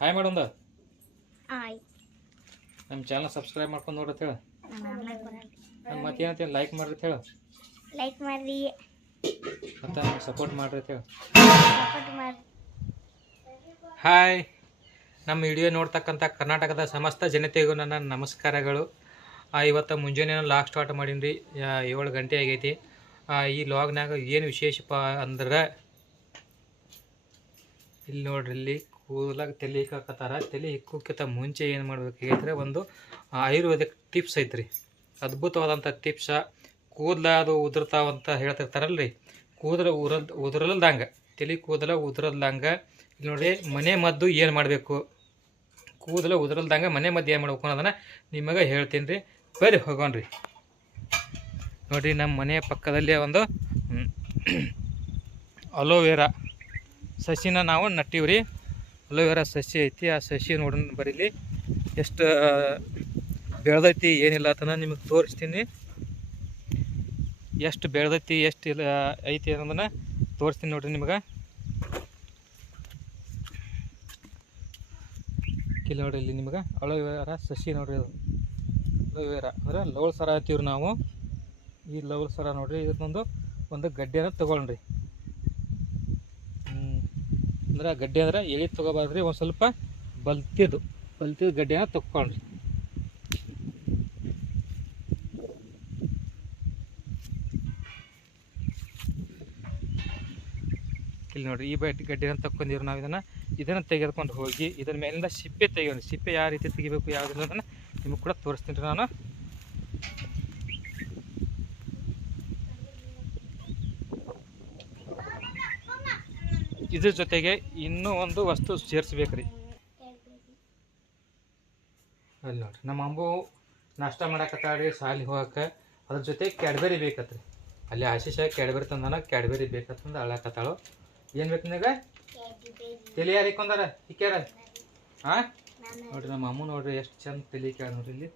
Hi ಮಾಡೋಂದ hi. ನಮ್ಮ channel subscribe ಮಾಡ್ಕೊಂಡು ನೋಡ್ರಿ ಹೇಳ. ನಮ್ಮ ನಮ್ಮ ಮತ್ತೇನಂತ ಲೈಕ್ ಮಾಡ್ರಿ. ಹೇಳ ಲೈಕ್ ಮಾಡ್ರಿ ಮತ್ತೆ ನಮ್ಗೆ ಸಪೋರ್ಟ್ ಮಾಡ್ರಿ ಅಂತ ಹೇಳ. ಸಪೋರ್ಟ್ ಮಾಡ್ರಿ. ಹಾಯ್. ನಮ್ಮ ವಿಡಿಯೋ ನೋಡ್ತಕ್ಕಂಥ ಕರ್ನಾಟಕದ ಸಮಸ್ತ ಜನತೆಗೂ ನನ್ನ ನಮಸ್ಕಾರಗಳು. ಆ, ಇವತ್ತು ಮುಂಜಾನೆ ಲಾಗ್ ಸ್ಟಾರ್ಟ್ ಮಾಡೀನಿ ರೀ ಏಳು ಗಂಟೆ ಆಗೈತಿ. ಈ ಲಾಗ್ನಾಗ ಏನು ವಿಶೇಷಪ್ಪ ಅಂದ್ರೆ ಇಲ್ಲಿ ನೋಡ್ರಿ ಇಲ್ಲಿ. ಕೂದಲಾಗ ತಲೆ ಇಕ್ಕಾಕತ್ತಾರ ತಲೆ ಇಕ್ಕೋಕ್ಕಿಂತ ಮುಂಚೆ ಏನು ಮಾಡ್ಬೇಕಾಗೈತ್ರೆ ಒಂದು ಆಯುರ್ವೇದಿಕ್ ಟಿಪ್ಸ್ ಐತ್ರಿ. ಅದ್ಭುತವಾದಂಥ ಟಿಪ್ಸ. ಕೂದಲ ಅದು ಉದುರ್ತಾವಂತ ರೀ ಕೂದಲ ಉರಲ್, ಉದುರಲ್ದಂಗೆ, ತಲೆ ಕೂದಲ ಉದುರಲ್ದಂಗೆ, ಇಲ್ಲಿ ನೋಡಿ ಮನೆ ಮದ್ದು ಏನು ಮಾಡಬೇಕು? ಕೂದಲ ಉದುರಲ್ದಂಗೆ ಮನೆ ಮದ್ದು ಏನು ಮಾಡ್ಬೇಕು ಅನ್ನೋದನ್ನು ನಿಮಗೆ ಹೇಳ್ತೀನಿ ರೀ ಬರ್ರಿ, ಹೋಗೋಣ್ರಿ. ನೋಡಿರಿ ನಮ್ಮ ಮನೆಯ ಪಕ್ಕದಲ್ಲೇ ಒಂದು ಅಲೋವೆರಾ. ಸಸಿನ ನಾವು ನಟ್ಟಿವ್ರಿ. ಅಲೋವೆರಾ ಸಸಿ ಐತಿ, ಆ ಸಸಿ ನೋಡೋಣ ಬರೀಲಿ. ಎಷ್ಟು ಬೆಳೆದೈತಿ, ಏನಿಲ್ಲ ಅಂತ ನಿಮಗೆ ತೋರಿಸ್ತೀನಿ. ಎಷ್ಟು ಬೆಳೆದೈತಿ, ಎಷ್ಟು ಇಲ್ಲ, ಐತಿ ಅನ್ನೋದನ್ನ ತೋರಿಸ್ತೀನಿ ನೋಡ್ರಿ ನಿಮಗೆ. ಇಲ್ಲಿ ನೋಡ್ರಿ ಇಲ್ಲಿ ನಿಮಗೆ. ಅಲೋವೆರಾ ಸಸಿ ನೋಡ್ರಿ ಅದು ಅಲೋವೆರಾ ಅಂದ್ರೆ ಲವಳ ಸರ ಅಂತೀವ್ರಿ ನಾವು. ಈ ಲವಳ ಸರ ನೋಡ್ರಿ ಇದನ್ನೊಂದು ಒಂದು ಗಡ್ಡೆನ ತಗೊಳ್ರಿ. ಅಂದ್ರೆ ಗಡ್ಡೆ ಅಂದ್ರೆ ಎಳಿ ತಗೋಬಾರ್ದ್ರಿ, ಒಂದು ಸ್ವಲ್ಪ ಬಲ್ತಿದ್ದು ಬಲ್ತಿದ್ದು ಗಡ್ಡೆನ ತಕ್ಕೊಂಡ್ರಿ. ಇಲ್ಲಿ ನೋಡ್ರಿ, ಈ ಬೈಟ್ ಗಡ್ಡೆನ ತಕ್ಕೊಂಡಿವ್ರಿ ನಾವು ಇದನ್ನು. ಇದನ್ನು ತೆಗೆದುಕೊಂಡು ಹೋಗಿ ಇದರ ಮೇಲಿಂದ ಸಿಪ್ಪೆ ತೆಗೆಯೋಣ. ಸಿಪ್ಪೆ ಯಾವ ರೀತಿ ತೆಗಿಬೇಕು ಯಾವುದಿಲ್ಲ ನಿಮಗೆ ಕೂಡ ತೋರಿಸ್ತೀನಿ ನಾನು. ಇದ್ರ ಜೊತೆಗೆ ಇನ್ನೂ ಒಂದು ವಸ್ತು ಸೇರಿಸ್ಬೇಕ್ರಿ. ಅಲ್ಲಿ ನೋಡ್ರಿ ನಮ್ಮ ಅಂಬು ನಾಷ್ಟ ಮಾಡಕತ್ತಾಳ್ರಿ ಸಾಲಿ ಹೋಗಕ್ಕೆ ಅದ್ರ ಜೊತೆ ಕ್ಯಾಡ್ಬೆರಿ ಬೇಕತ್ರಿ. ಅಲ್ಲಿ ಆಶೀಷ ಕ್ಯಾಡ್ಬೆರಿ ತಂದನ ಕ್ಯಾಡ್ಬೆರಿ ಬೇಕತ್ತಂದ ಅಳಕತ್ತಾಳು ಏನು ಬೇಕು ನಿಮಗೆ ತಲೆ ಯಾರು ಇಕ್ಕೊಂದಾರ ಇಕ್ಕ್ಯಾರ ಹಾಂ ನೋಡ್ರಿ ನಮ್ಮ ಅಮ್ಮ ನೋಡ್ರಿ ಎಷ್ಟು ಚಂದ ತಲೆ ಕೇಳ ನೋಡ್ರಿ ಇಲ್ಲಿ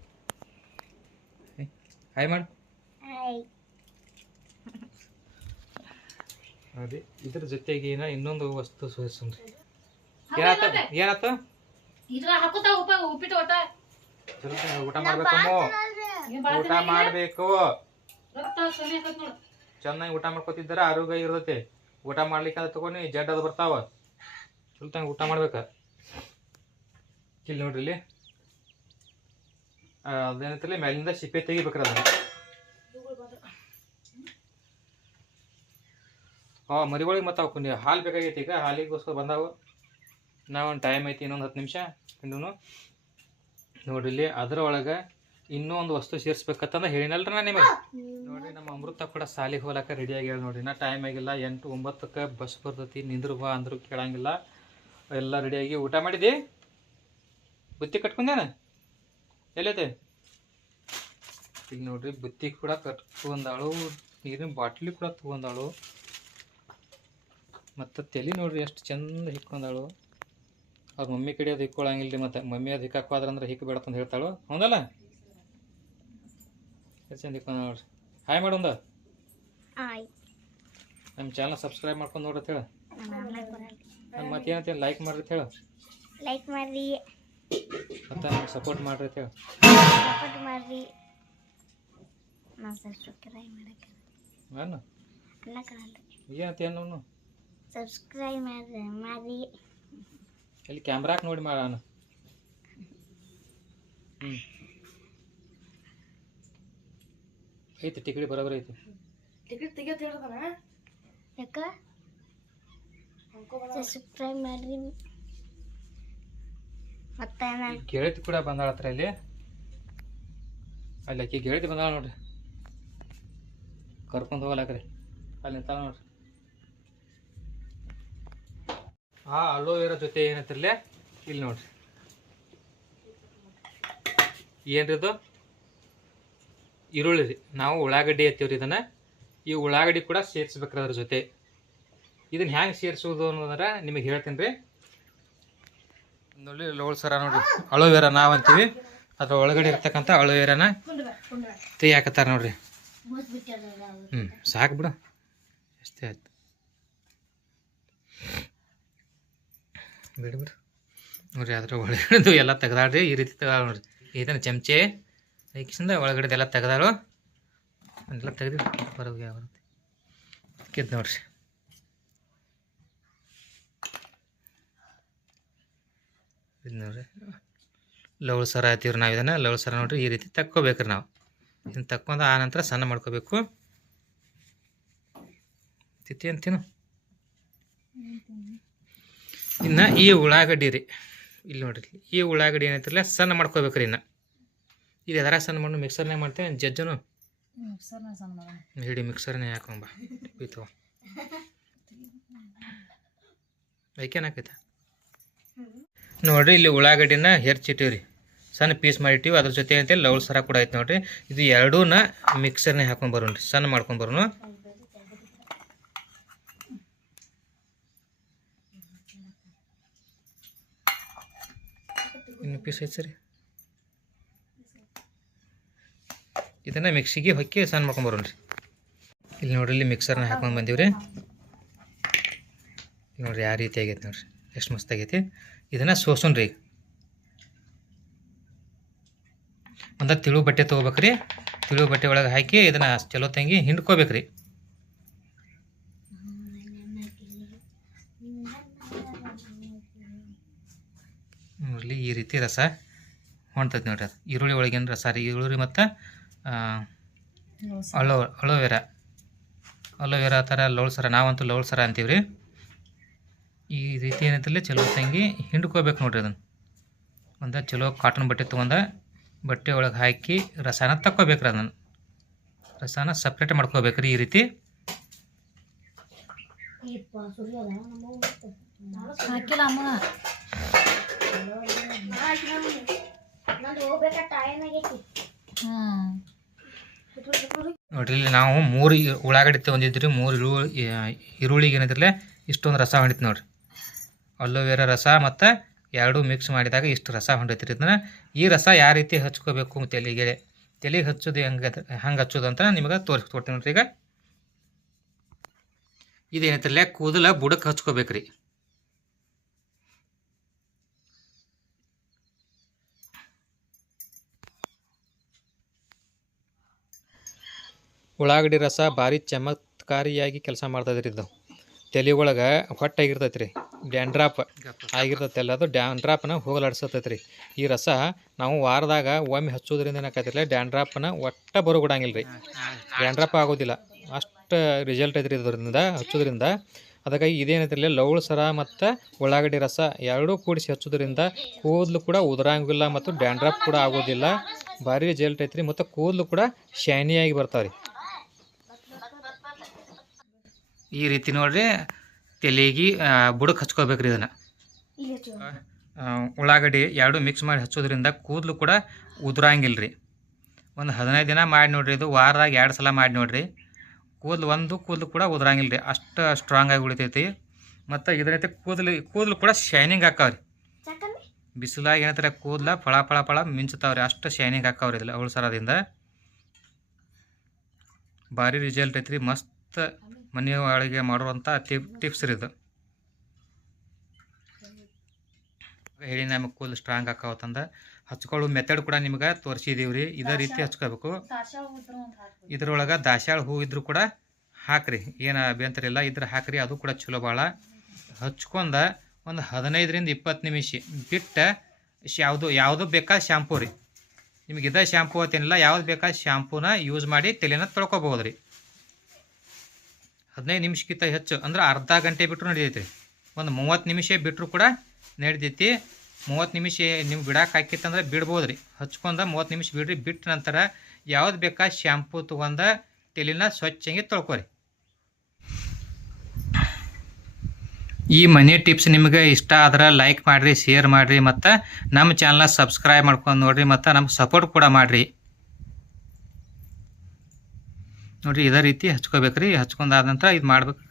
ಹಾಯ್ ಮಾಡಿ. ನೋಡಿ ಇದ್ರ ಜೊತೆಗೆ ಏನ ಇನ್ನೊಂದು ವಸ್ತು ಸೇರಿಸ್ರಿ ಏನಾತ ಏನಾತ ಇದ್ರ ಹಾಕೋತಾ ಉಪ ಉಪ್ಪಿಟ್ಟು ಒಟ್ಟ? ಚಲೋ ಊಟ ಮಾಡ್ಬೇಕಮ್ಮ ಊಟ ಮಾಡ್ಬೇಕು. ಚೆನ್ನಾಗಿ ಊಟ ಮಾಡ್ಕೊತಿದ್ದಾರ ಆರೋಗ್ಯ ಇರ್ತೈತಿ. ಊಟ ಮಾಡ್ಲಿಕ್ಕೆ ಅದು ತಗೊಂಡು ಜಡ್ ಅದು ಬರ್ತಾವ. ಚಲೋ ಊಟ ಮಾಡ್ಬೇಕ. ಇಲ್ಲಿ ನೋಡ್ರಿ ಇಲ್ಲಿ. ಅದೇನಂತಲ್ಲಿ ಮೇಲಿಂದ ಸಿಪ್ಪೆ ತೆಗಿಬೇಕ್ರಿ ಅದನ್ನ. ಹಾ ಮರಿಗಳಿಗೆ ಮತ್ತೆ ಅವಕ್ಕೆ ಹಾಲು ಬೇಕಾಗೈತಿ ಈಗ, ಹಾಲಿಗೋಸ್ಕರ ಬಂದಾವು. ನಾವು ಒಂದು ಟೈಮ್ ಐತಿ, ಇನ್ನೊಂದು ಹತ್ತು ನಿಮಿಷ ಇನ್ನೂ ನೋಡ್ರಿ ಅದರೊಳಗೆ ಇನ್ನೂ ಒಂದು ವಸ್ತು ಸೇರಿಸ್ಬೇಕಂತಂದ ಹೇಳಿನಲ್ರಿ ನಾನು ನಿಮಗೆ. ನೋಡಿ ನಮ್ಮ ಅಮೃತ ಕೂಡ ಸಾಲಿಗೆ ಹೋಗ್ಲಕ್ಕ ರೆಡಿ ಆಗ್ಯಾಳ ನೋಡ್ರಿ. ನಾ ಟೈಮ್ ಆಗಿಲ್ಲ, ಎಂಟು ಒಂಬತ್ತಕ್ಕೆ ಬಸ್ ಬರ್ತೈತಿ. ನಿಂದ್ರು ಬಾ ಅಂದ್ರು ಕೇಳಂಗಿಲ್ಲ. ಎಲ್ಲ ರೆಡಿಯಾಗಿ ಊಟ ಮಾಡಿದಿ? ಬುತ್ತಿ ಕಟ್ಕೊಂಡೇನ? ಎಲ್ಲೈತೆ? ಈಗ ನೋಡ್ರಿ ಬುತ್ತಿ ಕೂಡ ಕಟ್ಕೊಂಡಾಳು, ನೀರಿನ ಬಾಟ್ಲಿ ಕೂಡ ತಗೊಂಡಾಳು. ಮತ್ತು ತಲೆ ನೋಡ್ರಿ ಎಷ್ಟು ಚಂದ ಹಿಕ್ಕೊಂಡಾಳು. ಅವ್ರ ಮಮ್ಮಿ ಕಡೆ ಅದು ಹಿಕ್ಕೊಳಂಗಿಲ್ಲ ರೀ ಮತ್ತೆ. ಮಮ್ಮಿ ಅದು ಹಿಕ್ಕಾಕೋದ್ರ ಅಂದ್ರೆ ಹಿಕ್ಕ ಬೇಡಪ್ಪ ಅಂತ ಹೇಳ್ತಾಳು. ಹೌದಲ್ಲ? ಎಷ್ಟು ಚಂದ ಹಿಕ್ಕೊಂಡ ನೋಡ್ರಿ. ಹಾಯ್ ಮಾಡೊಂದ ನಮ್ಮ ಚಾನಲ್ ಸಬ್ಸ್ಕ್ರೈಬ್ ಮಾಡ್ಕೊಂಡು ನೋಡ್ರಿ ಹೇಳ. ಬರಲ್ಲ ನಮ್ಮ ಲೈಕ್ ಮಾಡ್ರಿ ಹೇಳ. ಲೈಕ್ ಮಾಡ್ರಿ. ಮತ್ತೆ ನಮ್ಗೆ ಸಪೋರ್ಟ್ ಮಾಡ್ರಿ ಹೇಳ. ಸಪೋರ್ಟ್ ಮಾಡ್ರಿ. ನಾನು ಸಬ್ಸ್ಕ್ರೈಬ್ ಮಾಡಕ್ಕೆ ಅನ್ನಕ್ಕಲ್ಲ ಏನಂತ ಏನು ಸಬ್ಸ್ಕ್ರೈಬ್ ಮಾಡ್ರಿ ಮಾಡಿ. ಇಲ್ಲಿ ಕ್ಯಾಮ್ರಾಕ್ ನೋಡಿ ಮಾಡೋಣ ಹ್ಞೂ ಐತಿ ಟಿಕೆಟ್ ಬರೋಬರ ಐತಿ. ಟಿಕೆಟ್ ತೆಗಿಯೋತ್ ಹೇಳ್ದಾನ? ಯಾಕ? ಸಬ್ಸ್ಕ್ರೈಬ್ ಮಾಡ್ರಿ. ಮತ್ತೆ ಈ ನಾನು ಗೆಳತಿ ಕೂಡ ಬಂದಾಳ ಹತ್ರ ಇಲ್ಲಿ. ಅಲ್ಲಿ ಅಕ್ಕಿ ಗೆಳತಿ ಬಂದಾಳ ನೋಡ್ರಿ. ಕರ್ಕೊಂಡು ಹೋಗಲಾಕ್ರಿ ಅಲ್ಲಿ ನಿಂತಾಳ ನೋಡ್ರಿ. ಆ ಅಲೋವೆರಾ ಜೊತೆ ಏನಂತಿರಲಿ? ಇಲ್ಲಿ ನೋಡ್ರಿ. ಏನ್ರಿ ಇದು ಈರುಳ್ಳಿ ರೀ. ನಾವು ಉಳ್ಳಾಗಡ್ಡಿ ಎತ್ತೀವ್ರಿ ಇದನ್ನ. ಈ ಉಳ್ಳಾಗಡ್ಡಿ ಕೂಡ ಸೇರಿಸ್ಬೇಕ್ರಿ ಅದ್ರ ಜೊತೆ. ಇದನ್ನ ಹ್ಯಾಂಗೆ ಸೇರಿಸೋದು ಅನ್ನೋದ್ರ ನಿಮಗೆ ಹೇಳ್ತೀನಿ ರೀ ನೋಡಿ ಲೋಳ್ ಸರ ನೋಡ್ರಿ. ಅಳೋವೆರಾ ನಾವು ಅಂತೀವಿ. ಅದ್ರ ಒಳಗಡೆ ಇರ್ತಕ್ಕಂಥ ಅಳೋವೆರಾನ ತೆಗಿಯಾಕತ್ತಾರ ನೋಡ್ರಿ. ಹ್ಞೂ ಸಾಕು ಬಿಡು. ಅಷ್ಟೇ ಆಯ್ತು. ಬಿಡು ಬಿಡು. ನೋಡ್ರಿ ಅದ್ರ ಒಳಗಡೆದು ಎಲ್ಲ ತೆಗ್ದಾಡ್ರಿ ಈ ರೀತಿ ತೆಗ್ದಾಳ ನೋಡ್ರಿ. ಇದನ್ನು ಚಮಚೆ ಐಕಿಸಿಂದ ಒಳಗಡೆ ಎಲ್ಲ ಅದೆಲ್ಲ ಎಲ್ಲ ತೆಗ್ದು ಬರೋದು ಯಾವ ಬರುತ್ತೆ? ಕಿದ್ದು ನೋಡ್ರಿ. ಇದು ನೋಡ್ರಿ. ಲವಳು ಸರ ಆಯ್ತೀವ್ರಿ ನಾವು ಇದನ್ನು. ಲವಳು ಸರ ನೋಡ್ರಿ ಈ ರೀತಿ ತಕ್ಕೋಬೇಕ್ರಿ ನಾವು. ಇದನ್ನು ತಕ್ಕೊಂಡು ಆ ನಂತರ ಸಣ್ಣ ಮಾಡ್ಕೋಬೇಕು. ತಿತ್ತಿ ಅಂತೀನು? ಇನ್ನು ಈ ಉಳ್ಳಾಗಡ್ಡಿ ರೀ. ಇಲ್ಲಿ ನೋಡ್ರಿ, ಈ ಉಳ್ಳಾಗಡ್ಡಿ ಏನೈತಿರಲ್ಲ, ಸಣ್ಣ ಮಾಡ್ಕೋಬೇಕ್ರಿ ಇನ್ನು. ಇದು ಎದರ ಸಣ್ಣ ಮಾಡಿ ಮಿಕ್ಸರ್ನೇ ಮಾಡ್ತೇವೆ, ಜಜ್ಜನು? ಹಿಡಿ ಮಿಕ್ಸರ್ನೇ ಹಾಕೊಂಬ ಬೀತು ಐಕೇನಾಕೈತ ನೋಡ್ರಿ, ಇಲ್ಲಿ ಉಳ್ಳಾಗಡ್ಡಿನ ಹೆರ್ಚಿಟ್ಟಿವ್ರಿ ಸಣ್ಣ ಪೀಸ್ ಮಾಡಿಟ್ಟಿವಿ ಅದ್ರ ಜೊತೆ ಅಂತೇಳಿ ಲವಳ ಸರ ಕೂಡ ಐತೆ ನೋಡ್ರಿ. ಇದು ಎರಡೂನ ಮಿಕ್ಸರ್ನೇ ಹಾಕೊಂಡ್ ಬರೋಣ ಸಣ್ಣ ಮಾಡ್ಕೊಂಡು ಬರೋನು ಇನ್ನು ಪೀಸ್ ಐತೆ ಸರಿ. ಇದನ್ನು ಮಿಕ್ಸಿಗೆ ಹೊಕ್ಕಿ ಸಣ್ಣ ಮಾಡ್ಕೊಂಡ್ ಬರೋಣ ರೀ. ಇಲ್ಲಿ ನೋಡ್ರಿ, ಇಲ್ಲಿ ಮಿಕ್ಸರ್ನ ಹಾಕೊಂಡು ಬಂದೀವ್ರಿ. ನೋಡ್ರಿ ಯಾವ ರೀತಿ ಆಗೈತೆ ನೋಡ್ರಿ, ಎಷ್ಟು ಮಸ್ತ್ ಆಗೈತಿ. ಇದನ್ನ ಸೋಸೋಣ ರೀ. ಒಂದು ತಿಳು ಬಟ್ಟೆ ತೊಗೋಬೇಕ್ರಿ. ತಿಳು ಬಟ್ಟೆ ಒಳಗೆ ಹಾಕಿ ಇದನ್ನು ಚಲೋ ತಂಗಿ ಹಿಂಡ್ಕೋಬೇಕ್ರಿ. ನೋಡ್ರಿ ಈ ರೀತಿ ರಸ ಹೊಂಟೈತಿ ನೋಡ್ರಿ ಅದು. ಈರುಳ್ಳಿ ಒಳಗಿನ ರಸ ರೀ? ಈರುಳ್ಳಿ ಮತ್ತು ಅಲೋ ಅಲೋವೆರಾ. ಅಲೋವೆರಾ ಥರ ಲೋಳ್ ಸರ ನಾವಂತೂ ಲೋಳ್ ಸರ ಅಂತೀವಿ ರೀ ಈ ರೀತಿ ಏನೈತಿಲ್ಲ ಚಲೋ ತಂಗಿ ಹಿಂಡ್ಕೋಬೇಕು ನೋಡ್ರಿ ಅದನ್ನು. ಒಂದು ಚಲೋ ಕಾಟನ್ ಬಟ್ಟೆ ತೊಗೊಂಡ ಬಟ್ಟೆ ಒಳಗೆ ಹಾಕಿ ರಸನ ತಕ್ಕೋಬೇಕ್ರಿ ಅದನ್ನು. ರಸನ ಸಪ್ರೇಟ್ ಮಾಡ್ಕೋಬೇಕು ರೀ ಈ ರೀತಿ. ಹಾಕಿಲ್ಲ ಅಮ್ಮ ನೋಡ್ರಿ, ಇಲ್ಲಿ ನಾವು ಮೂರು ಉಳ್ಳಾಗಡ್ಡಿ ತಗೊಂಡಿದ್ರಿ ಮೂರು ಈರುಳ್ಳಿ ಈರುಳ್ಳಿಗೆ ಏನಿದ್ರಲ್ಲೇ, ಇಷ್ಟೊಂದು ರಸ ಹೊಂಡಿತ್ತು ನೋಡ್ರಿ. ಅಲೋವೆರಾ ರಸ ಮತ್ತು ಎರಡು ಮಿಕ್ಸ್ ಮಾಡಿದಾಗ ಇಷ್ಟು ರಸ ಹೊಂಡೈತಿ ರೀ ಈ ರಸ ಯಾವ ರೀತಿ ಹಚ್ಕೋಬೇಕು ತೆಲಿಗೆ ತಲೆಗೆ ಹಚ್ಚೋದು ಹೆಂಗೆ ಹಂಗೆ ಹಚ್ಚೋದು ಅಂತ ನಿಮಗೆ ತೋರಿಸ್ಕೊಡ್ತೀನಿ ನೋಡ್ರಿ ಈಗ. ಇದೇನೈತ್ರಲ್ಲೇ ಕೂದಲ ಬುಡಕ್ಕೆ ಹಚ್ಕೋಬೇಕ್ರಿ. ಉಳ್ಳಾಗಡ್ಡಿ ರಸ ಭಾರಿ ಚಮತ್ಕಾರಿಯಾಗಿ ಕೆಲಸ ಮಾಡ್ತದ್ರಿ ಇದು. ತಲೆ ಒಳಗೆ ಹೊಟ್ಟಾಗಿರ್ತೈತೆ ರೀ ಡ್ಯಾಂಡ್ರಾಪ್ ಆಗಿರ್ತೈತಲ್ಲ ಅದು ಡ್ಯಾಂಡ್ರಾಪ್ನ ಹೋಗಲಾಡ್ಸತೈತೆ ರೀ ಈ ರಸ ನಾವು ವಾರದಾಗ ಒಮ್ಮೆ ಹಚ್ಚೋದ್ರಿಂದ ಏನಾಕೈತಿಲ್ಲ ಡ್ಯಾಂಡ್ರಾಪ್ನ ಒಟ್ಟ ಬರೋಗೊಡಂಗಿಲ್ಲ ರೀ ಡ್ಯಾಂಡ್ರಾಪ್ ಆಗೋದಿಲ್ಲ, ಅಷ್ಟು ರಿಸಲ್ಟ್ ಐತ್ರಿ ಇದರಿಂದ, ಹಚ್ಚೋದ್ರಿಂದ. ಅದಕ್ಕಾಗಿ ಇದೇನೈತಿರಲಿಲ್ಲ ಲವಳ ಸರ ಮತ್ತು ಉಳ್ಳಾಗಡ್ಡಿ ರಸ ಎರಡೂ ಕೂಡಿಸಿ ಹಚ್ಚೋದ್ರಿಂದ ಕೂದಲು ಕೂಡ ಉದುರಂಗಿಲ್ಲ ಮತ್ತು ಡ್ಯಾಂಡ್ರಾಪ್ ಕೂಡ ಆಗೋದಿಲ್ಲ. ಭಾರಿ ರಿಸಲ್ಟ್ ಐತ್ರಿ, ಮತ್ತು ಕೂದಲು ಕೂಡ ಶೈನಿಯಾಗಿ ಬರ್ತಾವೆ ರೀ ಈ ರೀತಿ ನೋಡ್ರಿ ತೆಲಿಗೆ ಬುಡಕ್ಕೆ ಹಚ್ಕೋಬೇಕ್ರಿ ಇದನ್ನು. ಉಳ್ಳಾಗಡ್ಡಿ ಎರಡು ಮಿಕ್ಸ್ ಮಾಡಿ ಹಚ್ಚೋದ್ರಿಂದ ಕೂದಲು ಕೂಡ ಉದುರಂಗಿಲ್ಲ ರೀ ಒಂದು ಹದಿನೈದು ದಿನ ಮಾಡಿ ನೋಡ್ರಿ ಇದು ವಾರದಾಗ ಎರಡು ಸಲ ಮಾಡಿ ನೋಡ್ರಿ. ಕೂದಲು ಒಂದು ಕೂದಲು ಕೂಡ ಉದುರಂಗಿಲ್ಲ ರೀ ಅಷ್ಟು ಸ್ಟ್ರಾಂಗ್ ಆಗಿ ಉಳಿತೈತಿ. ಮತ್ತು ಇದರೈತೆ ಕೂದಲು ಕೂದಲು ಕೂಡ ಶೈನಿಂಗ್ ಹಾಕಾವ್ರಿ ಬಿಸಿಲಾಗಿ ಬಿಸಿಲಾಗ ಏನಂತಾರೆ ಕೂದಲ ಫಳ ಫಳ ಫಳ ಮಿಂಚುತ್ತಾವ್ರಿ. ಅಷ್ಟು ಶೈನಿಂಗ್ ಹಾಕಾವ್ರಿ ಇದಿಲ್ಲ ಅವಳು ಸರದಿಂದ. ಭಾರಿ ರಿಸಲ್ಟ್ ಐತ್ರಿ ಮಸ್ತ್. ಮನೆ ಒಳಗೆ ಮಾಡುವಂಥ ಟಿಪ್ ಟಿಪ್ಸ್ ರೀ ಇದು. ಹೇಳಿ ನಮಗೆ ಕೂದಲು ಸ್ಟ್ರಾಂಗ್ ಆಕಾವತ್ತಂದ ಹಚ್ಕೊಳ್ಳೋ ಮೆಥಡ್ ಕೂಡ ನಿಮ್ಗೆ ತೋರಿಸಿದೀವಿ ರೀ ಇದೇ ರೀತಿ ಹಚ್ಕೋಬೇಕು. ಇದ್ರೊಳಗೆ ದಾಸ್ಯಾಳ ಹೂ ಇದ್ರೂ ಕೂಡ ಹಾಕ್ರಿ. ಏನು ಅಭ್ಯಂತರ ಇಲ್ಲ ಇದ್ರೆ ಹಾಕ್ರಿ ಅದು ಕೂಡ ಚಲೋ ಭಾಳ ಹಚ್ಕೊಂಡ ಒಂದು ಹದಿನೈದರಿಂದ ಇಪ್ಪತ್ತು ನಿಮಿಷ ಬಿಟ್ಟು ಯಾವುದು ಯಾವುದು ಬೇಕಾದ ಶಾಂಪೂ ರೀ. ನಿಮ್ಗೆ ಇದೇ ಶ್ಯಾಂಪೂ ಅಂತೇನಿಲ್ಲ ಯಾವ್ದು ಬೇಕಾದ ಶ್ಯಾಂಪೂನ ಯೂಸ್ ಮಾಡಿ ತಲೆನ ತೊಳ್ಕೊಬೋದು ರೀ ಹದಿನೈದು ನಿಮಿಷಕ್ಕಿಂತ ಹೆಚ್ಚು, ಅಂದ್ರೆ ಅರ್ಧ ಗಂಟೆ ಬಿಟ್ಟರು ನಡಿತೈತಿ. ಒಂದು ಮೂವತ್ತು ನಿಮಿಷ ಬಿಟ್ಟರು ಕೂಡ ನಡಿತೈತಿ. ಮೂವತ್ತು ನಿಮಿಷ ನೀವು ಬಿಡಕ್ಕೆ ಹಾಕಿತ್ತಂದ್ರೆ ಬಿಡ್ಬೋದು ರೀ. ಹಚ್ಕೊಂಡ ಮೂವತ್ತು ನಿಮಿಷ ಬಿಡ್ರಿ, ಬಿಟ್ಟ ನಂತರ ಯಾವ್ದು ಬೇಕಾ ಶಾಂಪೂ ತೊಗೊಂಡ ತಲೆನ ಸ್ವಚ್ಛಂಗೆ ತೊಳ್ಕೊರಿ. ಈ ಮನಿ ಟಿಪ್ಸ್ ನಿಮಗೆ ಇಷ್ಟ ಆದ್ರೆ ಲೈಕ್ ಮಾಡಿರಿ ಶೇರ್ ಮಾಡಿರಿ, ಮತ್ತು ನಮ್ಮ ಚಾನಲ್ನ ಸಬ್ಸ್ಕ್ರೈಬ್ ಮಾಡ್ಕೊಂಡು ನೋಡಿರಿ, ಮತ್ತು ನಮ್ಗೆ ಸಪೋರ್ಟ್ ಕೂಡ ಮಾಡಿರಿ. ನೋಡಿರಿ ಇದೇ ರೀತಿ ಹಚ್ಕೋಬೇಕ್ರಿ. ಹಚ್ಕೊಂಡಾದ ನಂತರ ಇದು ಮಾಡ್ಬೇಕು